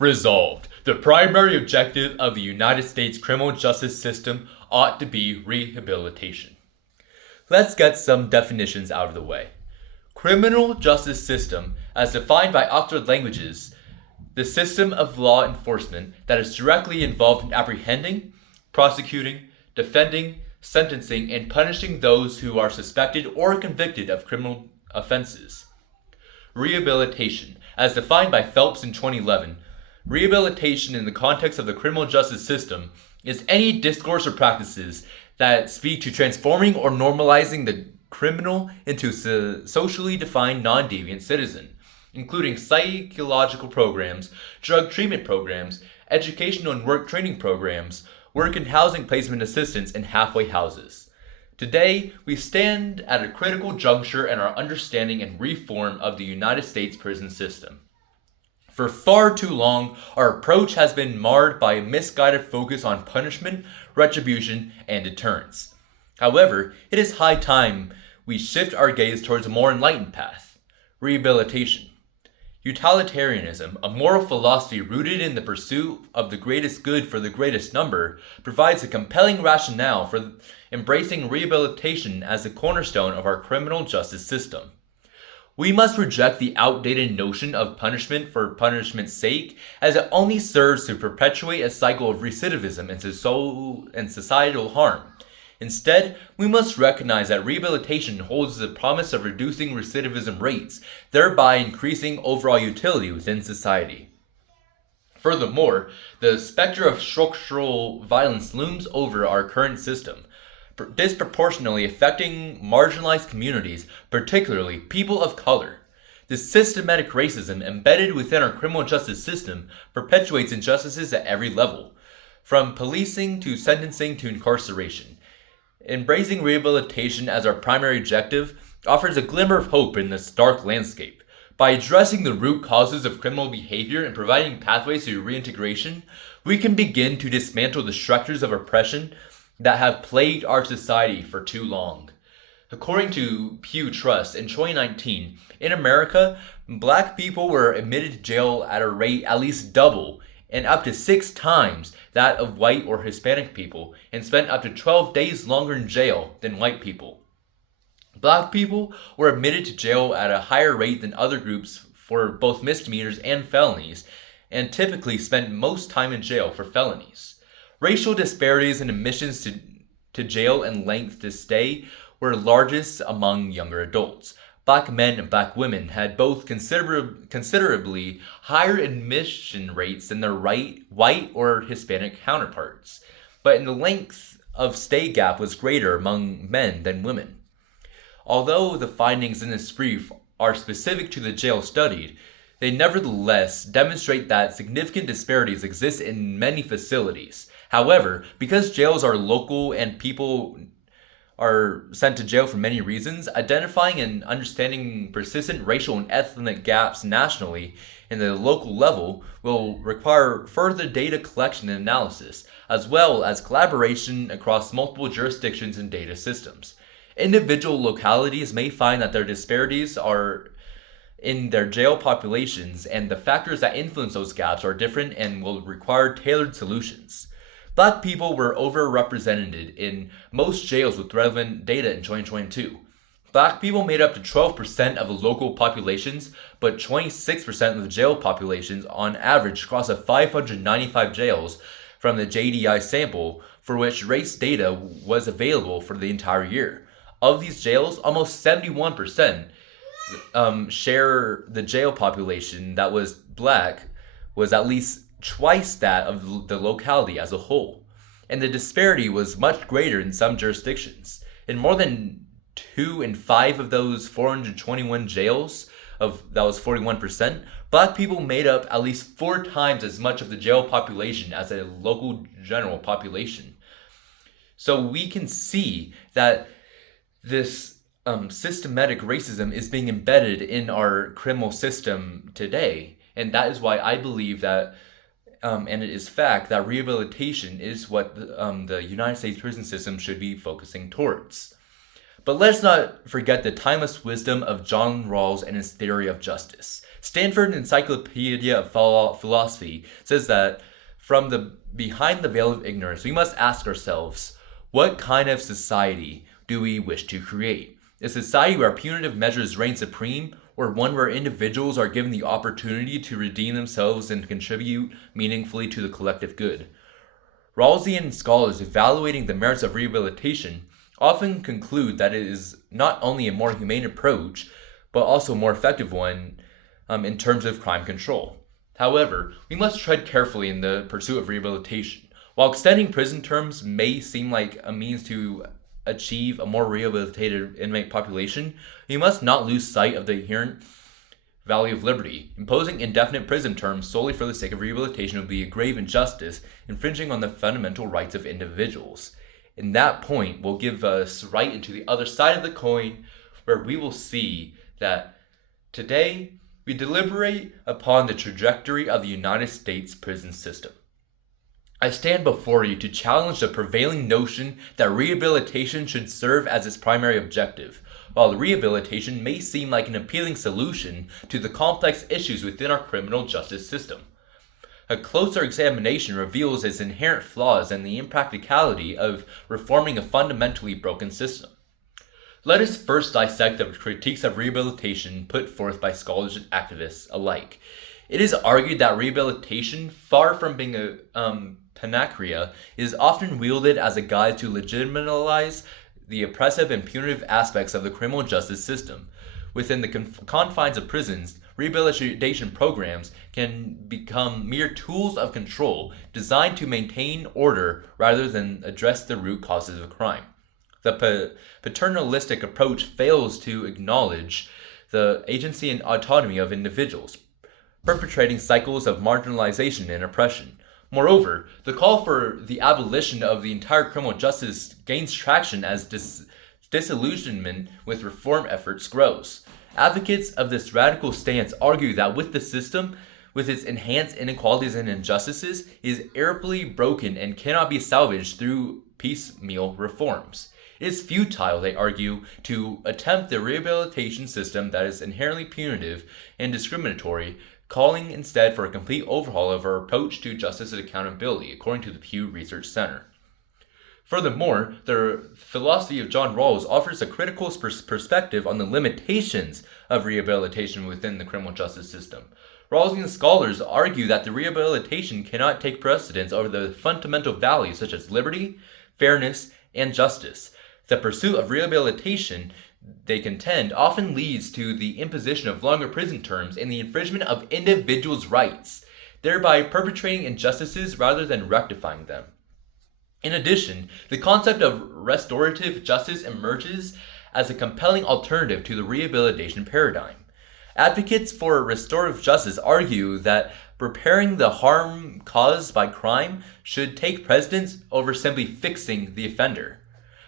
Resolved. The primary objective of the United States criminal justice system ought to be rehabilitation. Let's get some definitions out of the way. Criminal justice system, as defined by Oxford Languages, the system of law enforcement that is directly involved in apprehending, prosecuting, defending, sentencing, and punishing those who are suspected or convicted of criminal offenses. Rehabilitation, as defined by Phelps in 2011, rehabilitation in the context of the criminal justice system is any discourse or practices that speak to transforming or normalizing the criminal into a socially defined non-deviant citizen, including psychological programs, drug treatment programs, educational and work training programs, work and housing placement assistance, and halfway houses. Today, we stand at a critical juncture in our understanding and reform of the United States prison system. For far too long, our approach has been marred by a misguided focus on punishment, retribution, and deterrence. However, it is high time we shift our gaze towards a more enlightened path: rehabilitation. Utilitarianism, a moral philosophy rooted in the pursuit of the greatest good for the greatest number, provides a compelling rationale for embracing rehabilitation as the cornerstone of our criminal justice system. We must reject the outdated notion of punishment for punishment's sake, as it only serves to perpetuate a cycle of recidivism and societal harm. Instead, we must recognize that rehabilitation holds the promise of reducing recidivism rates, thereby increasing overall utility within society. Furthermore, the specter of structural violence looms over our current system, disproportionately affecting marginalized communities, particularly people of color. The systematic racism embedded within our criminal justice system perpetuates injustices at every level, from policing to sentencing to incarceration. Embracing rehabilitation as our primary objective offers a glimmer of hope in this dark landscape. By addressing the root causes of criminal behavior and providing pathways to reintegration, we can begin to dismantle the structures of oppression that have plagued our society for too long. According to Pew Trust, in 2019, in America, black people were admitted to jail at a rate at least double and up to 6 times that of white or Hispanic people, and spent up to 12 days longer in jail than white people. Black people were admitted to jail at a higher rate than other groups for both misdemeanors and felonies, and typically spent most time in jail for felonies. Racial disparities in admissions to jail and length to stay were largest among younger adults. Black men and black women had both considerably higher admission rates than their white or Hispanic counterparts, but the length of stay gap was greater among men than women. Although the findings in this brief are specific to the jail studied, they nevertheless demonstrate that significant disparities exist in many facilities. However, because jails are local and people are sent to jail for many reasons, identifying and understanding persistent racial and ethnic gaps nationally and the local level will require further data collection and analysis, as well as collaboration across multiple jurisdictions and data systems. Individual localities may find that their disparities are in their jail populations, and the factors that influence those gaps are different and will require tailored solutions. Black people were overrepresented in most jails with relevant data in 2022. Black people made up to 12% of the local populations, but 26% of the jail populations on average across the 595 jails from the JDI sample for which race data was available for the entire year. Of these jails, almost 71% share the jail population that was black was at least twice that of the locality as a whole, and the disparity was much greater in some jurisdictions. In more than 2 in 5 of those 421 jails, that was 41%, black people made up at least 4 times as much of the jail population as a local general population. So we can see that this systematic racism is being embedded in our criminal system today, and that is why I believe that and it is fact that rehabilitation is what the United States prison system should be focusing towards. But let's not forget the timeless wisdom of John Rawls and his theory of justice. Stanford Encyclopedia of Philosophy says that from the behind the veil of ignorance, we must ask ourselves, what kind of society do we wish to create? A society where punitive measures reign supreme, or one where individuals are given the opportunity to redeem themselves and contribute meaningfully to the collective good? Rawlsian scholars evaluating the merits of rehabilitation often conclude that it is not only a more humane approach, but also a more effective one in terms of crime control. However, we must tread carefully in the pursuit of rehabilitation. While extending prison terms may seem like a means to achieve a more rehabilitated inmate population, we must not lose sight of the inherent value of liberty. Imposing indefinite prison terms solely for the sake of rehabilitation would be a grave injustice, infringing on the fundamental rights of individuals. And that point will give us right into the other side of the coin, where we will see that today we deliberate upon the trajectory of the United States prison system. I stand before you to challenge the prevailing notion that rehabilitation should serve as its primary objective. While rehabilitation may seem like an appealing solution to the complex issues within our criminal justice system, a closer examination reveals its inherent flaws and the impracticality of reforming a fundamentally broken system. Let us first dissect the critiques of rehabilitation put forth by scholars and activists alike. It is argued that rehabilitation, far from being a panacea, is often wielded as a guide to legitimize the oppressive and punitive aspects of the criminal justice system. Within the confines of prisons, rehabilitation programs can become mere tools of control designed to maintain order rather than address the root causes of crime. The paternalistic approach fails to acknowledge the agency and autonomy of individuals, perpetrating cycles of marginalization and oppression. Moreover, the call for the abolition of the entire criminal justice gains traction as disillusionment with reform efforts grows. Advocates of this radical stance argue that with the system, with its enhanced inequalities and injustices, is irreparably broken and cannot be salvaged through piecemeal reforms. It is futile, they argue, to attempt the rehabilitation system that is inherently punitive and discriminatory, calling instead for a complete overhaul of our approach to justice and accountability, according to the Pew Research Center. Furthermore, the philosophy of John Rawls offers a critical perspective on the limitations of rehabilitation within the criminal justice system. Rawlsian scholars argue that the rehabilitation cannot take precedence over the fundamental values such as liberty, fairness, and justice. The pursuit of rehabilitation, they contend, often leads to the imposition of longer prison terms and the infringement of individuals' rights, thereby perpetrating injustices rather than rectifying them. In addition, the concept of restorative justice emerges as a compelling alternative to the rehabilitation paradigm. Advocates for restorative justice argue that repairing the harm caused by crime should take precedence over simply fixing the offender.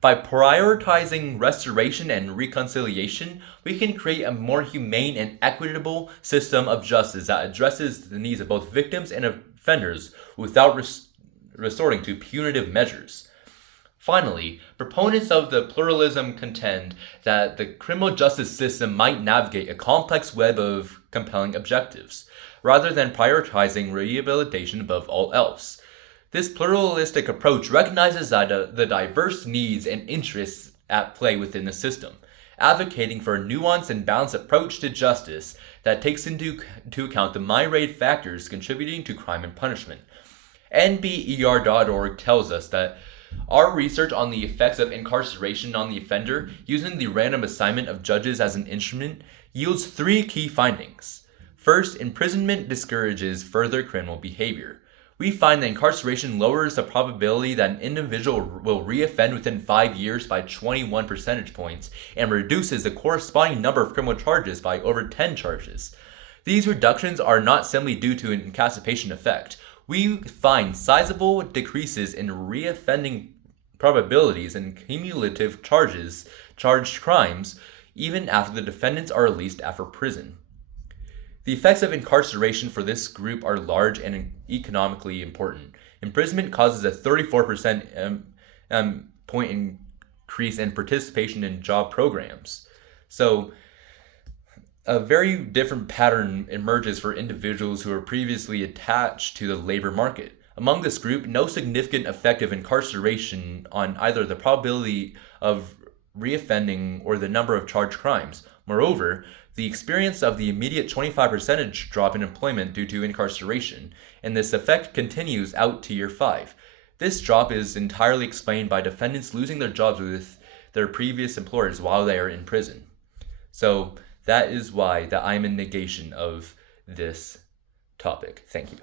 By prioritizing restoration and reconciliation, we can create a more humane and equitable system of justice that addresses the needs of both victims and offenders without resorting to punitive measures. Finally, proponents of the pluralism contend that the criminal justice system might navigate a complex web of compelling objectives, rather than prioritizing rehabilitation above all else. This pluralistic approach recognizes that the diverse needs and interests at play within the system, advocating for a nuanced and balanced approach to justice that takes into account the myriad factors contributing to crime and punishment. NBER.org tells us that our research on the effects of incarceration on the offender using the random assignment of judges as an instrument yields 3 key findings. First, imprisonment discourages further criminal behavior. We find that incarceration lowers the probability that an individual will reoffend within 5 years by 21 percentage points and reduces the corresponding number of criminal charges by over 10 charges. These reductions are not simply due to an incapacitation effect. We find sizable decreases in reoffending probabilities and cumulative charged crimes even after the defendants are released after prison. The effects of incarceration for this group are large and economically important. Imprisonment causes a 34% point increase in participation in job programs. So, A very different pattern emerges for individuals who are previously attached to the labor market. Among this group, no significant effect of incarceration on either the probability of reoffending or the number of charged crimes. Moreover, the experience of the immediate 25% drop in employment due to incarceration, and this effect continues out to year 5. This drop is entirely explained by defendants losing their jobs with their previous employers while they are in prison. So that is why that I'm in negation of this topic. Thank you.